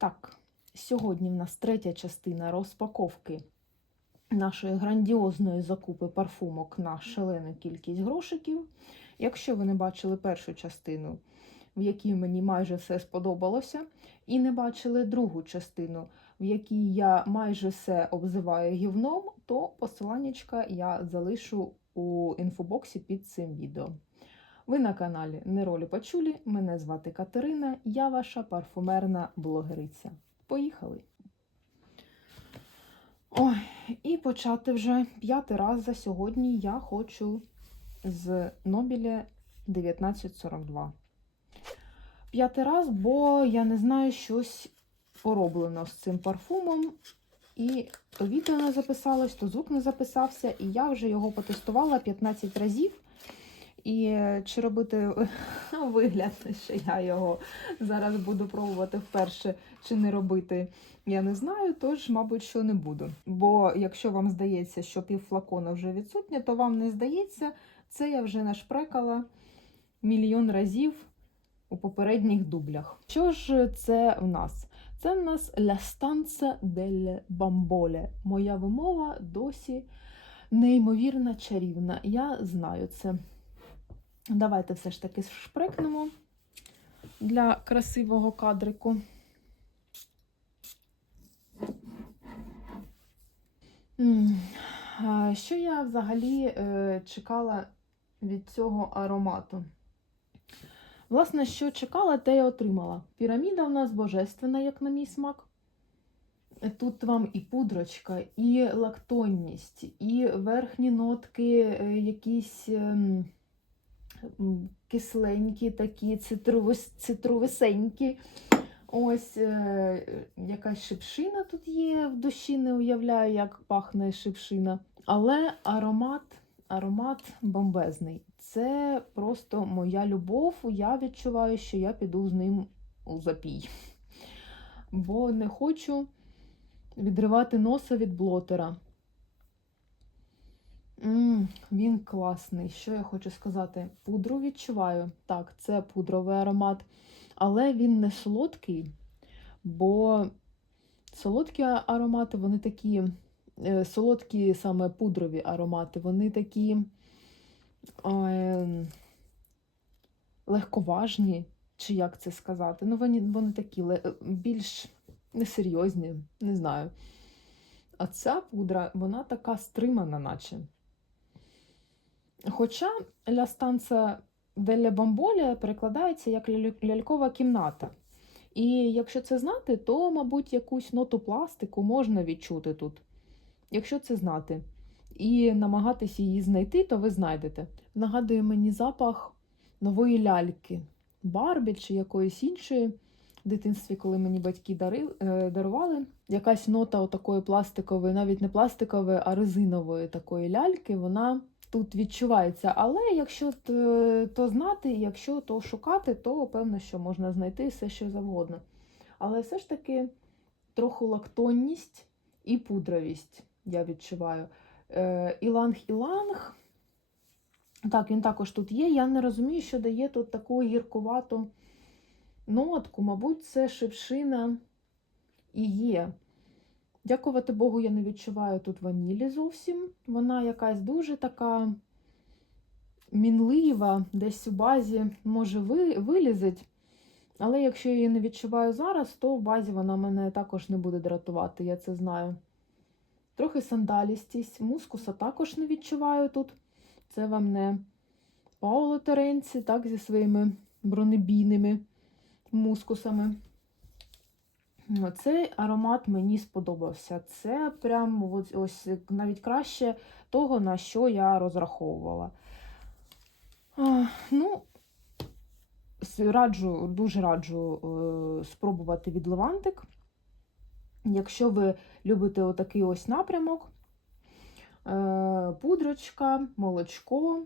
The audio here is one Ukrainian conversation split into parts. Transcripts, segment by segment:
Так, сьогодні в нас третя частина розпаковки нашої грандіозної закупи парфумок на шалену кількість грошиків. Якщо ви не бачили першу частину, в якій мені майже все сподобалося, і не бачили другу частину, в якій я майже все обзиваю гівном, то посиланнячка я залишу у інфобоксі під цим відео. Ви на каналі Неролі Пачулі. Мене звати Катерина, я ваша парфумерна блогериця. Поїхали! Ой, і почати вже п'ятий раз за сьогодні я хочу з Нобіля 1942. П'ятий раз, бо я не знаю, щось пороблено з цим парфумом. І то відео не записалось, то звук не записався, і я вже його потестувала 15 разів. І чи робити вигляд, що я його зараз буду пробувати вперше, чи не робити, я не знаю, тож, мабуть, що не буду. Бо якщо вам здається, що пів флакона вже відсутнє, то вам не здається, це я вже нашпрекала мільйон разів у попередніх дублях. Що ж це в нас? Це в нас La Stanza delle Bambole. Моя вимова досі неймовірна чарівна. Я знаю це. Давайте все ж таки шпрекнемо для красивого кадрику. Що я взагалі е, чекала від цього аромату? Власне, що чекала, те й отримала. Піраміда у нас божественна, як на мій смак. Тут вам і пудрочка, і лактонність, і верхні нотки е, якісь. Кисленькі, такі цитрувис, цитрувисенькі. Ось е, якась шипшина тут є в душі, не уявляю, як пахне шипшина. Але аромат, аромат бомбезний. Це просто моя любов. Я відчуваю, що я піду з ним у запій. Бо не хочу відривати носа від блотера. М, він класний. Що я хочу сказати? Пудру відчуваю. Так, це пудровий аромат, але він не солодкий, бо солодкі аромати, вони такі, е, солодкі саме пудрові аромати, вони такі е, легковажні, чи як це сказати. Ну, вони, вони такі більш несерйозні, не знаю. А ця пудра, вона така стримана, наче. Хоча «Ля станца Делля Бамболя перекладається як ляль- лялькова кімната. І якщо це знати, то, мабуть, якусь ноту пластику можна відчути тут. Якщо це знати. І намагатися її знайти, то ви знайдете. Нагадує мені запах нової ляльки, Барбі чи якоїсь іншої в дитинстві, коли мені батьки е, дарували. Якась нота отакої пластикової, навіть не пластикової, а резинової такої ляльки, вона тут відчувається. Але якщо то знати, якщо то шукати, то певно, що можна знайти все, що завгодно. Але все ж таки трохи лактонність і пудровість я відчуваю. Е, іланг-іланг. Так, він також тут є. Я не розумію, що дає тут таку гіркувату нотку. Мабуть, це шипшина і є. Дякувати Богу, я не відчуваю тут ванілі зовсім. Вона якась дуже така мінлива, десь у базі може ви, вилізить. Але якщо я її не відчуваю зараз, то в базі вона мене також не буде дратувати, я це знаю. Трохи сандалістість, мускуса також не відчуваю тут. Це вам не Пауло Теренці, так, зі своїми бронебійними мускусами. Цей аромат мені сподобався. Це прям ось, ось навіть краще того, на що я розраховувала. Ну, раджу, дуже раджу е, спробувати від Левантик. Якщо ви любите отакий ось напрямок, е, пудрочка, молочко,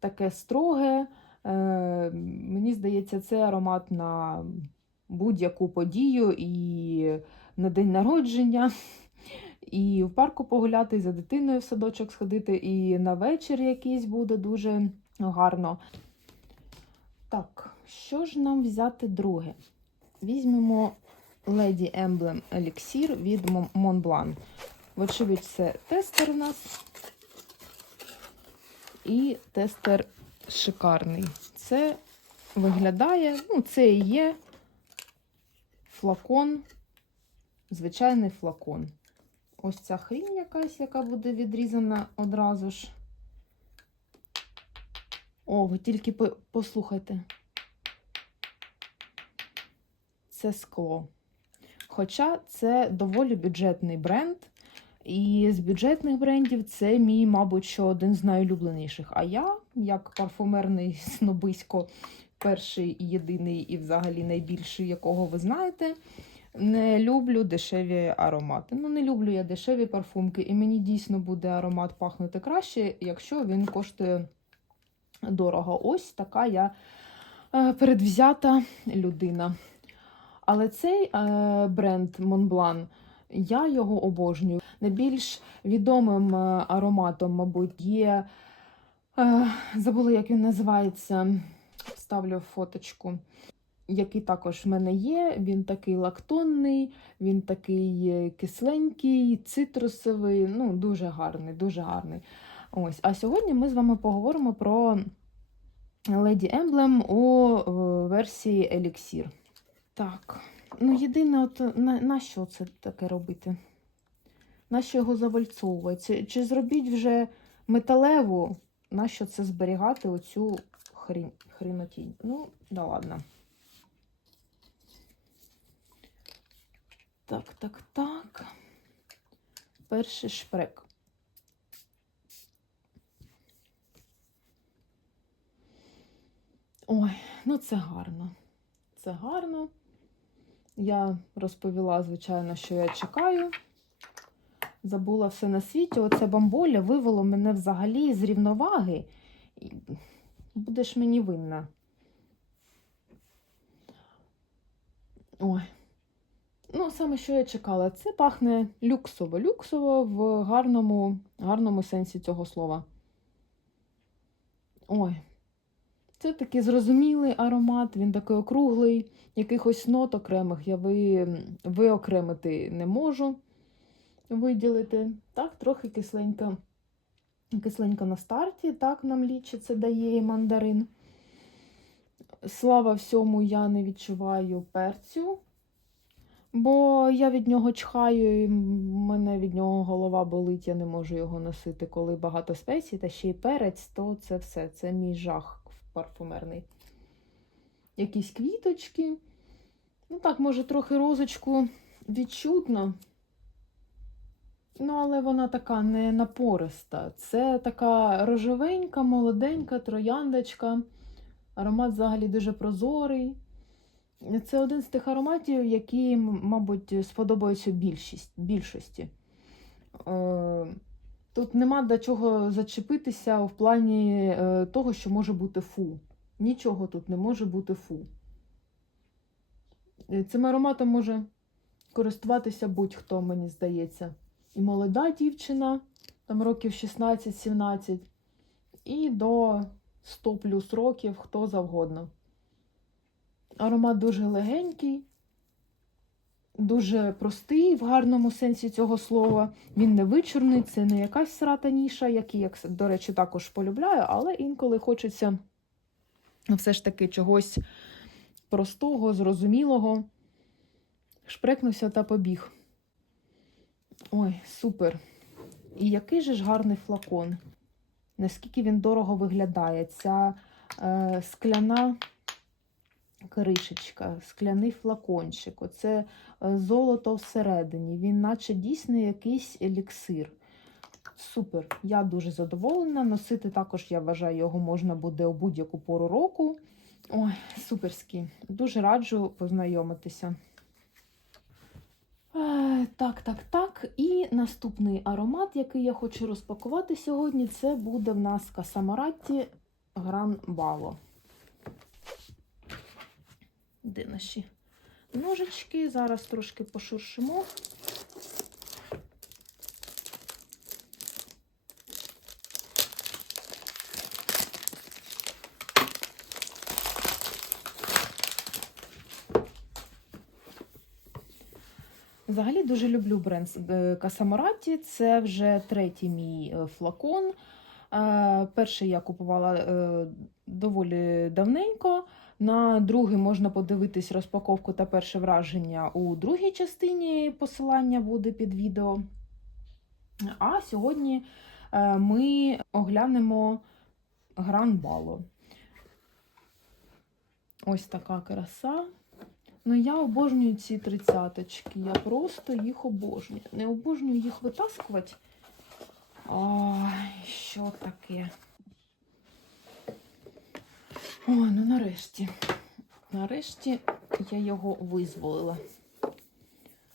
таке строге. Е, мені здається, це аромат на будь-яку подію і на день народження, і в парку погуляти, і за дитиною в садочок сходити, і на вечір якийсь буде дуже гарно. Так, що ж нам взяти друге? Візьмемо Lady Emblem Elixir від Montblanc. Вочевидь, це тестер у нас. І тестер шикарний. Це виглядає, ну, це і є флакон, звичайний флакон. Ось ця хрінь якась, яка буде відрізана одразу ж. О, ви тільки послухайте. Це скло. Хоча це доволі бюджетний бренд. І з бюджетних брендів це мій, мабуть, що один з найулюбленіших. А я, як парфумерний снобисько, перший і єдиний і взагалі найбільший, якого ви знаєте, не люблю дешеві аромати. Ну, не люблю я дешеві парфумки, і мені дійсно буде аромат пахнути краще, якщо він коштує дорого. Ось така я е, передвзята людина. Але цей е, бренд Montblanc, я його обожнюю. Найбільш відомим е, ароматом, мабуть, є. Забула, як він називається. Ставлю фоточку. Який також в мене є. Він такий лактонний, він такий е, кисленький, цитрусовий. Ну, дуже гарний, дуже гарний. Ось. А сьогодні ми з вами поговоримо про Lady Emblem у е, версії Elixir. Так, ну єдине, от на, на що це таке робити? На що його завальцовувати? Чи, зробіть вже металеву, на що це зберігати оцю хрінь, хрінотінь? Ну, да ладно. Так, так, так. Перший шпрек. Ой, ну це гарно. Це гарно. Я розповіла, звичайно, що я чекаю. Забула все на світі. Оце бамболя вивело мене взагалі з рівноваги. Будеш мені винна. Ой. Ну, саме що я чекала, це пахне люксово. Люксово в гарному, гарному сенсі цього слова. Ой. Це такий зрозумілий аромат, він такий округлий, якихось нот окремих я ви, виокремити не можу виділити. Так, трохи кисленька, кисленька на старті, так нам лічиться дає і мандарин. Слава всьому, я не відчуваю перцю, бо я від нього чхаю, і мене від нього голова болить, я не можу його носити, коли багато спецій, та ще й перець, то це все, це мій жах парфумерний. Якісь квіточки. Ну так, може, трохи розочку відчутно. Ну, але вона така не напориста. Це така рожевенька, молоденька трояндочка. Аромат взагалі дуже прозорий. Це один з тих ароматів, які, мабуть, сподобаються більшість, більшості. Е, Тут нема до чого зачепитися в плані е, того, що може бути фу. Нічого тут не може бути фу. Е, Цим ароматом може користуватися будь-хто, мені здається. І молода дівчина, там років 16-17, і до 100 плюс років хто завгодно. Аромат дуже легенький, дуже простий в гарному сенсі цього слова. Він не вичурний, це не якась срата ніша, який, як, до речі, також полюбляю, але інколи хочеться все ж таки чогось простого, зрозумілого. Шпрекнувся та побіг. Ой, супер. І який же ж гарний флакон. Наскільки він дорого виглядає. Ця е, скляна кришечка, скляний флакончик. Оце е, золото всередині. Він наче дійсно якийсь еліксир. Супер. Я дуже задоволена. Носити також, я вважаю, його можна буде у будь-яку пору року. Ой, суперський. Дуже раджу познайомитися. Так, так, так. І наступний аромат, який я хочу розпакувати сьогодні, це буде в нас Касамаратті Гран Бало. Де наші ножички? Зараз трошки пошуршимо. Взагалі дуже люблю бренд е, Касамораті. Це вже третій мій е, флакон. Е, Перший я купувала доволі давненько. На другий можна подивитись розпаковку та перше враження у другій частині. Посилання буде під відео. А сьогодні ми оглянемо гранбало. Ось така краса. Ну, я обожнюю ці тридцяточки. Я просто їх обожнюю. Не обожнюю їх витаскувати. Ой, що таке? Ой, ну нарешті. Нарешті я його визволила.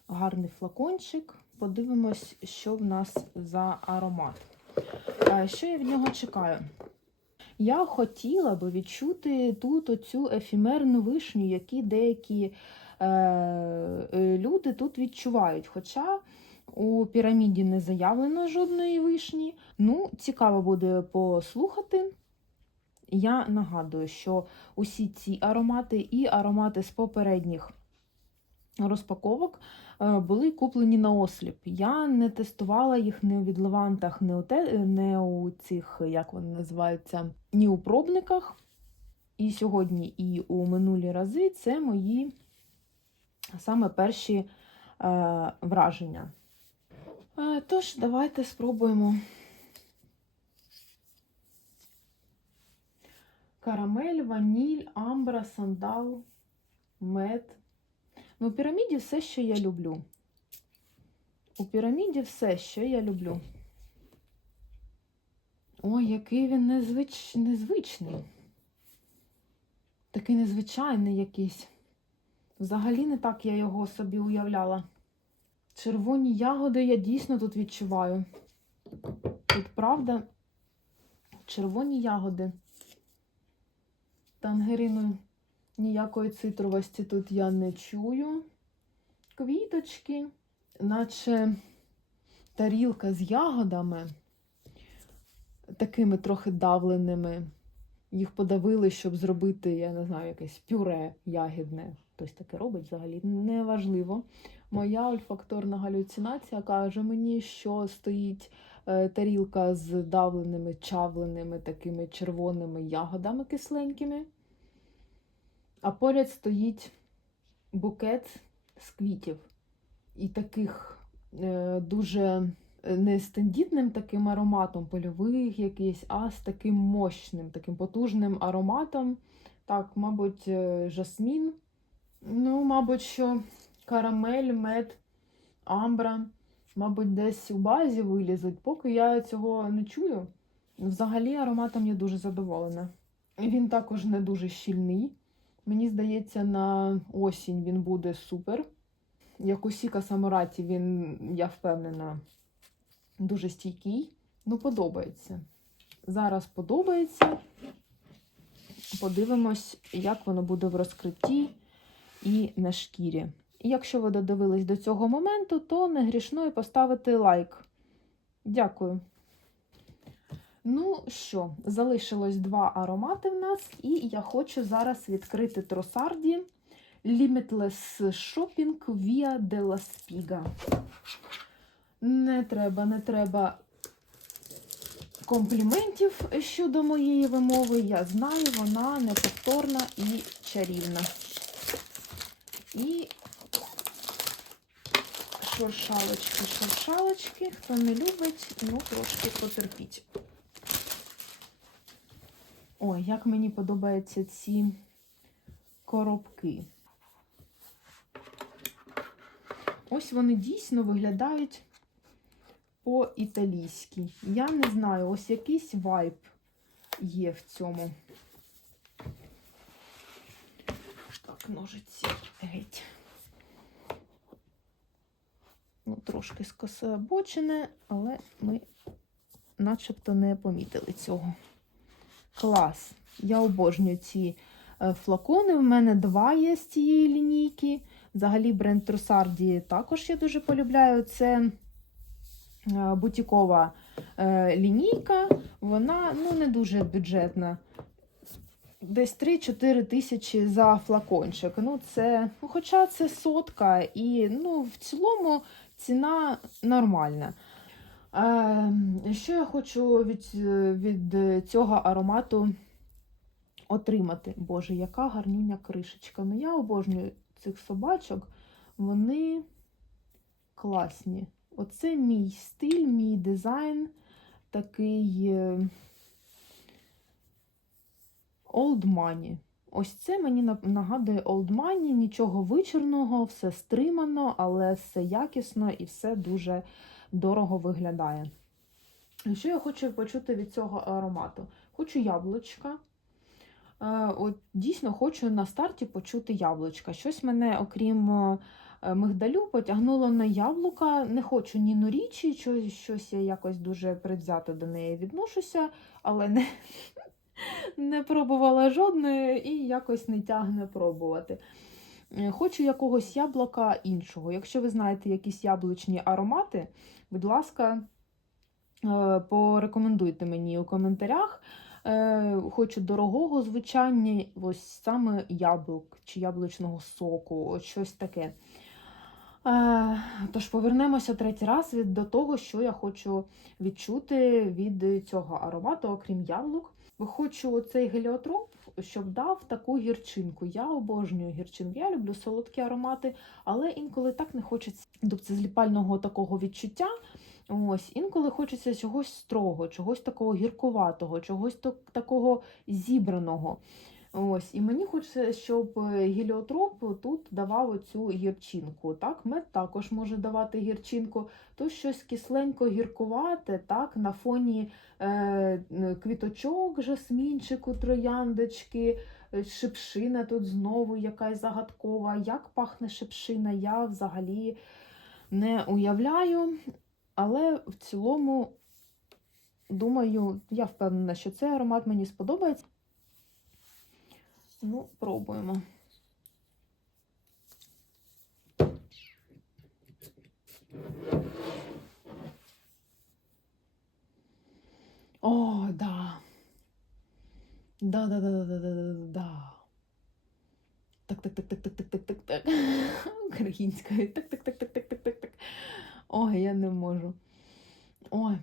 Гарний флакончик. Подивимось, що в нас за аромат. Що я від нього чекаю? Я хотіла би відчути тут оцю ефімерну вишню, які деякі е, е, люди тут відчувають. Хоча у піраміді не заявлено жодної вишні. Ну, цікаво буде послухати. Я нагадую, що усі ці аромати і аромати з попередніх розпаковок е, були куплені на осліп. Я не тестувала їх ні у відливантах, ні у, те, не у цих, як вони називаються, ні у пробниках. І сьогодні, і у минулі рази це мої саме перші е, враження. Е, тож, давайте спробуємо. Карамель, ваніль, амбра, сандал, мед. Ну, у піраміді все, що я люблю. У піраміді все, що я люблю. Ой, який він незвич... незвичний. Такий незвичайний якийсь. Взагалі не так я його собі уявляла. Червоні ягоди я дійсно тут відчуваю. Тут, правда, червоні ягоди. Тангерину ніякої цитрувості тут я не чую. Квіточки, наче тарілка з ягодами, такими трохи давленими. Їх подавили, щоб зробити, я не знаю, якесь пюре ягідне. Хтось таке робить взагалі. Неважливо. Моя ольфакторна галюцинація каже мені, що стоїть е, тарілка з давленими, чавленими такими червоними ягодами кисленькими. А поряд стоїть букет з квітів. І таких е, дуже не з тендітним таким ароматом польових якийсь, а з таким мощним, таким потужним ароматом. Так, мабуть, е, жасмін. Ну, мабуть, що карамель, мед, амбра, мабуть, десь у базі вилізуть, поки я цього не чую. Взагалі, ароматом я дуже задоволена. Він також не дуже щільний. Мені здається, на осінь він буде супер. Як у Сіка Самораті, він, я впевнена, дуже стійкий. Ну, подобається. Зараз подобається. Подивимось, як воно буде в розкритті і на шкірі. І якщо ви додивились до цього моменту, то не грішно і поставити лайк. Дякую. Ну що, залишилось два аромати в нас, і я хочу зараз відкрити Тросарді Limitless Shopping Via della Spiga. Не треба, не треба компліментів щодо моєї вимови. Я знаю, вона неповторна і чарівна. І шуршалочки, шуршалочки. Хто не любить, ну трошки потерпіть. Ой, як мені подобаються ці коробки. Ось вони дійсно виглядають по-італійськи. Я не знаю, ось якийсь вайб є в цьому. Так, ножиці геть. Ну, трошки скособочене, але ми начебто не помітили цього. Клас. Я обожнюю ці е, флакони. У мене два є з цієї лінійки. Взагалі, бренд Трусарді також я дуже полюбляю. Це бутікова е, лінійка, вона ну, не дуже бюджетна. десь 3-4 тисячі за флакончик. Ну, це, ну, хоча це сотка, і ну, в цілому ціна нормальна. Е, що я хочу від, від цього аромату отримати? Боже, яка гарнюня кришечка. Ну, я обожнюю цих собачок. Вони класні. Оце мій стиль, мій дизайн такий е, old money. Ось це мені нагадує old money, нічого вичерного, все стримано, але все якісно і все дуже дорого виглядає. Що я хочу почути від цього аромату? Хочу яблучка. Е, От дійсно хочу на старті почути яблучка. Щось мене, окрім е, мигдалю, потягнуло на яблука. Не хочу ні норічі, щось, я якось дуже предвзято до неї відношуся, але не, не пробувала жодної і якось не тягне пробувати. Е, Хочу якогось яблука іншого. Якщо ви знаєте якісь яблучні аромати, будь ласка, е, порекомендуйте мені у коментарях. Е, Хочу дорогого звучання, ось саме яблук чи яблучного соку, от щось таке. Е, Тож повернемося третій раз від до того, що я хочу відчути від цього аромату, окрім яблук. Хочу оцей геліотроп, щоб дав таку гірчинку. Я обожнюю гірчинку. Я люблю солодкі аромати, але інколи так не хочеться тобто зліпального такого відчуття. Ось, інколи хочеться чогось строго, чогось такого гіркуватого, чогось так- такого зібраного. Ось, і мені хочеться, щоб е, геліотроп тут давав оцю гірчинку. Так, мед також може давати гірчинку, то щось кисленько гіркувате, так, на фоні е, квіточок, жасмінчику, трояндочки, е, шипшина тут знову якась загадкова. Як пахне шипшина, я взагалі не уявляю. Але в цілому, думаю, я впевнена, що цей аромат мені сподобається. Ну, пробуємо. О, да. Да, да, да, да, да, да, да, да. Так, так, так, так, так, так, так, так, так. Українською. Так, так, так, так, так, так, так, так. Ой, я не можу. Ой.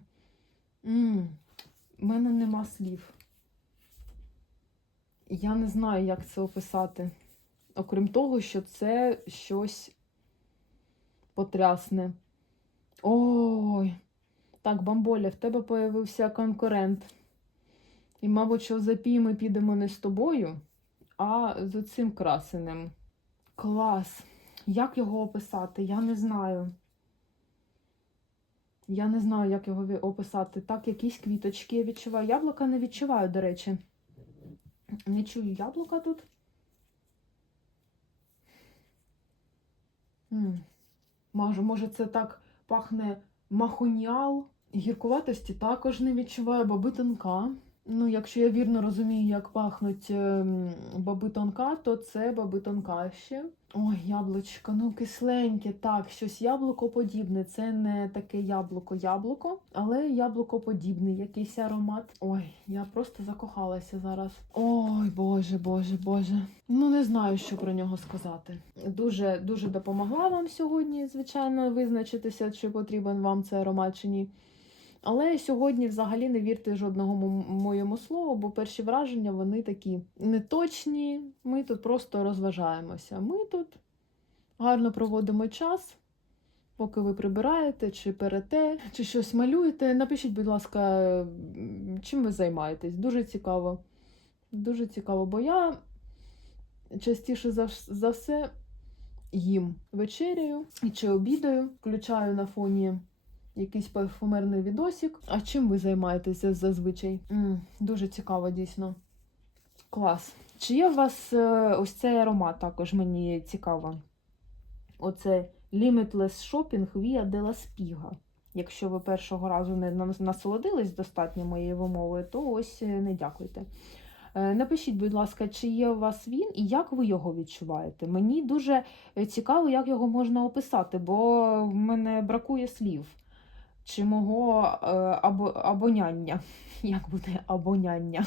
У мене нема слів. Я не знаю, як це описати. Окрім того, що це щось потрясне. Ой. Так, бамболя, в тебе появився конкурент. І, мабуть, що в запій ми підемо не з тобою, а з цим красенем. Клас. Як його описати? Я не знаю. Я не знаю, як його описати. Так, якісь квіточки я відчуваю. Яблука не відчуваю, до речі. Не чую яблука тут. Може, може, це так пахне махуніал. Гіркуватості також не відчуваю. Баби тонка. Ну, якщо я вірно розумію, як пахнуть ем, баби тонка, то це баби тонка ще. Ой, яблучко, ну кисленьке, так, щось яблукоподібне. Це не таке яблуко-яблуко, але яблукоподібний якийсь аромат. Ой, я просто закохалася зараз. Ой, боже, боже, боже. Ну не знаю, що про нього сказати. Дуже дуже допомогла вам сьогодні, звичайно, визначитися, чи потрібен вам цей аромат чи ні. Але сьогодні взагалі не вірте жодному моєму слову, бо перші враження вони такі неточні. Ми тут просто розважаємося. Ми тут гарно проводимо час, поки ви прибираєте, чи перете, чи щось малюєте. Напишіть, будь ласка, чим ви займаєтесь. Дуже цікаво. Дуже цікаво, бо я частіше за, за все їм вечеряю чи обідаю, включаю на фоні якийсь парфумерний відосик. А чим ви займаєтеся зазвичай? м дуже цікаво, дійсно. Клас. Чи є у вас е, ось цей аромат також мені цікаво? Оце Limitless Shopping Via della Spiga. Якщо ви першого разу не насолодились достатньо моєю вимовою, то ось е, не дякуйте. Е, Напишіть, будь ласка, чи є у вас він і як ви його відчуваєте? Мені дуже цікаво, як його можна описати, бо в мене бракує слів. Чи мого е, або, абоняння. Як буде абоняння?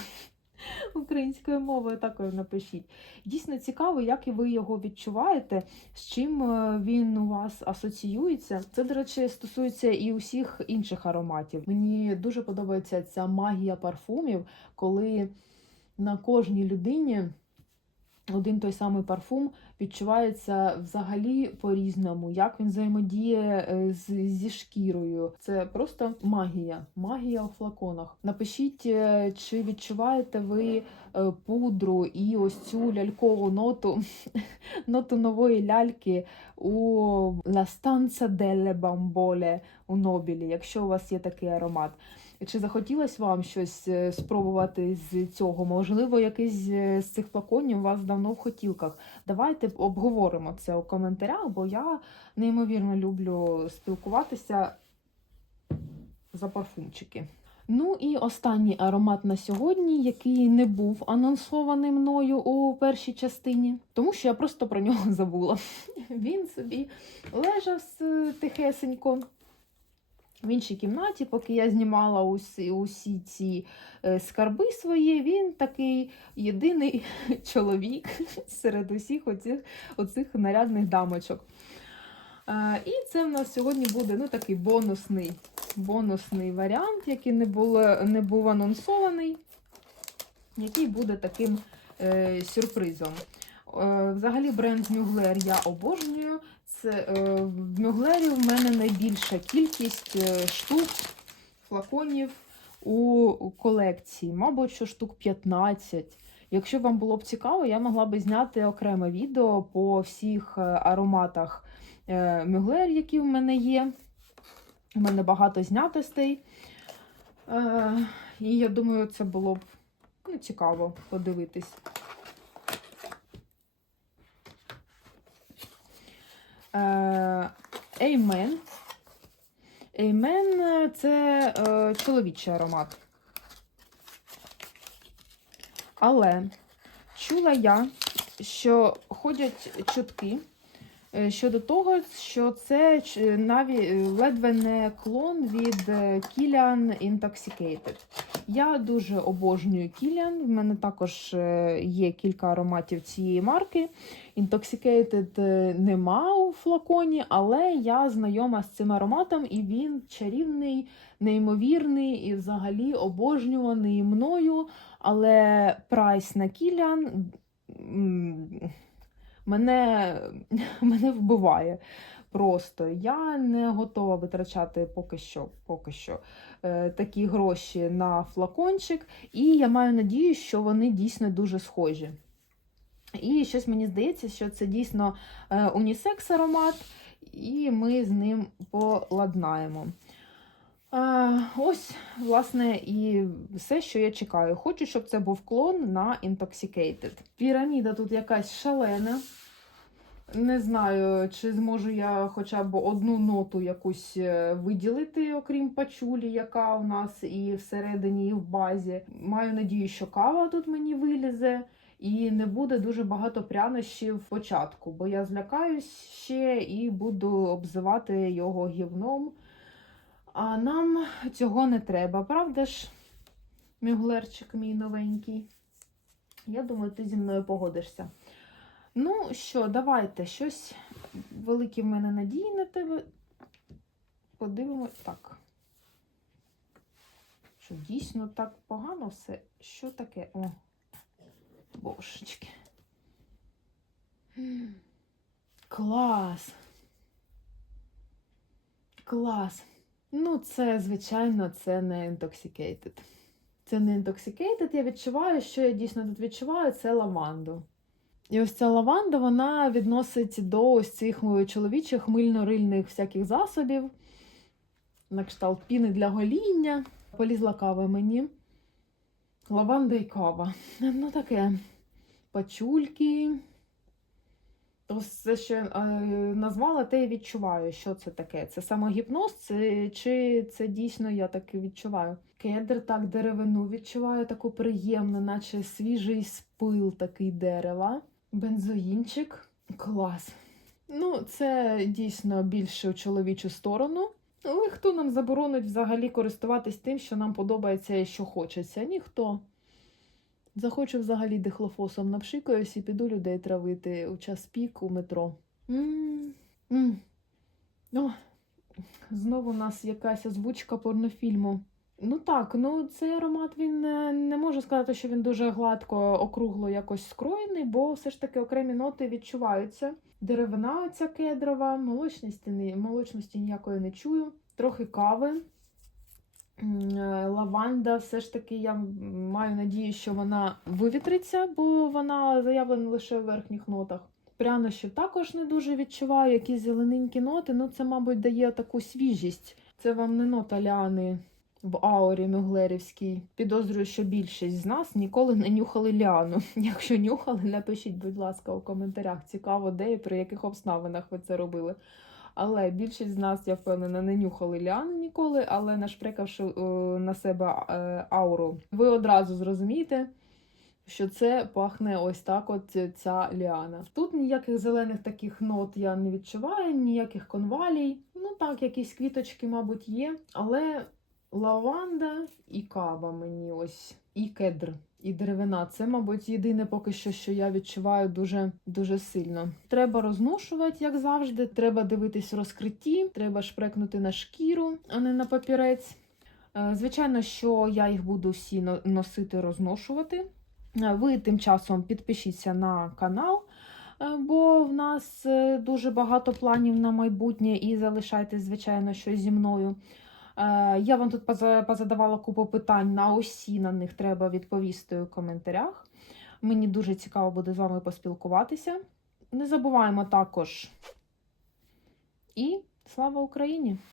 українською мовою також напишіть. Дійсно цікаво, як і ви його відчуваєте, з чим е, він у вас асоціюється. Це, до речі, стосується і усіх інших ароматів. Мені дуже подобається ця магія парфумів, коли на кожній людині один той самий парфум відчувається взагалі по-різному, як він взаємодіє е, з, зі шкірою. Це просто магія, магія у флаконах. Напишіть, е, чи відчуваєте ви е, пудру і ось цю лялькову ноту, ноту нової ляльки у La Stanza delle Bambole у Нобілі, якщо у вас є такий аромат. Чи захотілося вам щось е, спробувати з цього? Можливо, якийсь е, з цих флаконів у вас давно в хотілках. Давайте обговоримо це у коментарях, бо я неймовірно люблю спілкуватися за парфумчики. Ну і останній аромат на сьогодні, який не був анонсований мною у першій частині, тому що я просто про нього забула. Він собі лежав тихесенько в іншій кімнаті, поки я знімала усі, усі ці е, скарби свої, він такий єдиний чоловік серед усіх оцих, оцих нарядних дамочок. Е, і це в нас сьогодні буде ну, такий бонусний, бонусний варіант, який не, було, не був анонсований, який буде таким е, сюрпризом. Е, взагалі бренд Мюглер я обожнюю. Е, в Мюглері в мене найбільша кількість е, штук, флаконів у колекції, мабуть, що штук 15. Якщо вам було б цікаво, я могла би зняти окреме відео по всіх е, ароматах Мюглер, які в мене є. У мене багато знятостей. І я думаю, це було б ну, цікаво подивитись. Еймен. Еймен це е, чоловічий аромат. Але чула я, що ходять чутки е, щодо того, що це ч- наві ледве не клон від е, Kilian Intoxicated. Я дуже обожнюю Kilian, в мене також е, є кілька ароматів цієї марки. Intoxicated е, нема у флаконі, але я знайома з цим ароматом, і він чарівний, неймовірний і взагалі обожнюваний мною. Але прайс на Кілян мене, мене вбиває. Просто я не готова витрачати поки що, поки що такі гроші на флакончик, і я маю надію, що вони дійсно дуже схожі. І щось мені здається, що це дійсно е, унісекс аромат, і ми з ним поладнаємо. Е, ось, власне, і все, що я чекаю. Хочу, щоб це був клон на Intoxicated. Піраміда тут якась шалена. Не знаю, чи зможу я хоча б одну ноту якусь е, виділити, окрім пачулі, яка у нас і всередині, і в базі. Маю надію, що кава тут мені вилізе. І не буде дуже багато прянощів початку, бо я злякаюсь ще і буду обзивати його гівном. А нам цього не треба, правда ж, мюглерчик мій новенький? Я думаю, ти зі мною погодишся. Ну що, давайте щось великі в мене надії на тебе. Подивимось так. Що дійсно так погано все? Що таке? О, божечки. Клас. Клас. Ну, це, звичайно, це не intoxicated. Це не intoxicated. Я відчуваю, що я дійсно тут відчуваю, це лаванду. І ось ця лаванда, вона відносить до ось цих е, чоловічих мильно-рильних всяких засобів, на кшталт піни для гоління. Полізла кава мені. Лаванда і кава. Ну таке. Пачульки. Ось це, що я е, назвала, те і відчуваю, що це таке. Це самогіпноз, це, чи це дійсно я таки відчуваю. Кедр, так, деревину відчуваю таку приємну, наче свіжий спил такий дерева. Бензоїнчик. Клас. Ну, це дійсно більше у чоловічу сторону. Але хто нам заборонить взагалі користуватись тим, що нам подобається і що хочеться? Ніхто. Захочу взагалі дихлофосом напшикаюсь і піду людей травити у час пік у метро. М, м. О, знову у нас якась озвучка порнофільму. Ну так, ну цей аромат він не, не можу сказати, що він дуже гладко, округло якось скроєний, бо все ж таки окремі ноти відчуваються. Деревина оця кедрова, молочності, молочності ніякої не чую. Трохи кави. Е, Лаванда, все ж таки, я маю надію, що вона вивітриться, бо вона заявлена лише в верхніх нотах. Прянощів також не дуже відчуваю, якісь зелененькі ноти. Ну, це, мабуть, дає таку свіжість. Це вам не нота ліани в аурі Мюглерівській. Підозрюю, що більшість з нас ніколи не нюхали ліану. Якщо нюхали, напишіть, будь ласка, у коментарях. Цікаво, де і при яких обставинах ви це робили. Але більшість з нас, я впевнена, не нюхали ліани ніколи, але нашпрекавши е, на себе е, ауру, ви одразу зрозумієте, що це пахне ось так, от ця ліана. Тут ніяких зелених таких нот я не відчуваю, ніяких конвалій. Ну так, якісь квіточки, мабуть, є, але лаванда і кава мені ось, і кедр. І деревина це, мабуть, єдине поки що, що я відчуваю дуже дуже сильно. Треба розношувати, як завжди. Треба дивитись розкритті, треба шпрекнути на шкіру, а не на папірець. Е, Звичайно, що я їх буду всі носити, розношувати. Е, Ви тим часом підпишіться на канал, е, бо в нас дуже багато планів на майбутнє і залишайтесь, звичайно, що зі мною. Е, Я вам тут поза- позадавала купу питань, на усі на них треба відповісти у коментарях. Мені дуже цікаво буде з вами поспілкуватися. Не забуваємо також. І слава Україні!